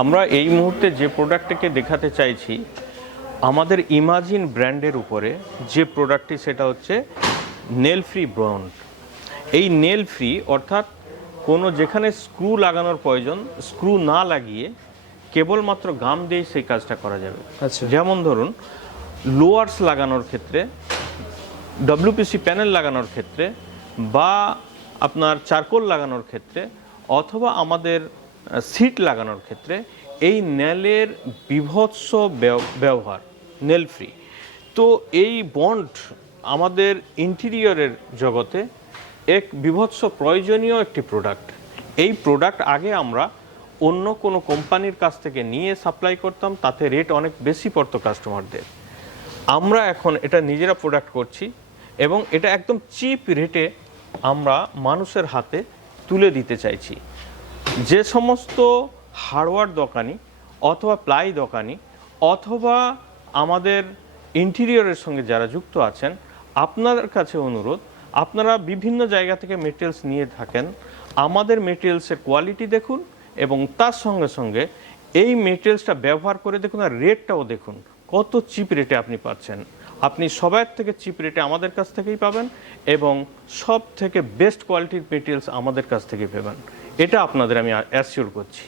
আমরা এই মুহূর্তে যে প্রোডাক্টটাকে দেখাতে চাইছি আমাদের ইমাজিন ব্র্যান্ডের উপরে যে প্রোডাক্টটি, সেটা হচ্ছে নেল ফ্রি বন্ড। এই নেল ফ্রি অর্থাৎ কোনো যেখানে স্ক্রু লাগানোর প্রয়োজন স্ক্রু না লাগিয়ে কেবলমাত্র গাম দিয়েই সেই কাজটা করা যাবে। আচ্ছা। যেমন ধরুন লোয়ার্স লাগানোর ক্ষেত্রে, ডব্লিউপিসি প্যানেল লাগানোর ক্ষেত্রে, বা আপনার চারকোল লাগানোর ক্ষেত্রে, অথবা আমাদের সিট লাগানোর ক্ষেত্রে এই নেলের বিভৎস ব্যবহার, নেল ফ্রি। তো এই বন্ড আমাদের ইন্টেরিয়রের জগতে এক বিভৎস প্রয়োজনীয় একটি প্রোডাক্ট। এই প্রোডাক্ট আগে আমরা অন্য কোনো কোম্পানির কাছ থেকে নিয়ে সাপ্লাই করতাম, তাতে রেট অনেক বেশি পড়তো কাস্টমারদের। আমরা এখন এটা নিজেরা প্রোডাক্ট করছি এবং এটা একদম চিপ রেটে আমরা মানুষের হাতে তুলে দিতে চাইছি। যে সমস্ত হার্ডওয়্যার দোকানি অথবা প্লাই দোকানি অথবা আমাদের ইন্টেরিয়রের সঙ্গে যারা যুক্ত আছেন, আপনাদের কাছে অনুরোধ, আপনারা বিভিন্ন জায়গা থেকে মেটেরিয়ালস নিয়ে থাকেন, আমাদের মেটেরিয়ালসের কোয়ালিটি দেখুন এবং তার সঙ্গে সঙ্গে এই মেটেরিয়ালসটা ব্যবহার করে দেখুন আর রেটটাও দেখুন কত চিপ রেটে আপনি পাচ্ছেন। আপনি সবার থেকে চিপ রেটে আমাদের কাছ থেকেই পাবেন এবং সব থেকে বেস্ট কোয়ালিটির মেটেরিয়ালস আমাদের কাছ থেকেই পাবেন। এটা আপনাদের আমি অ্যাসিওর করছি।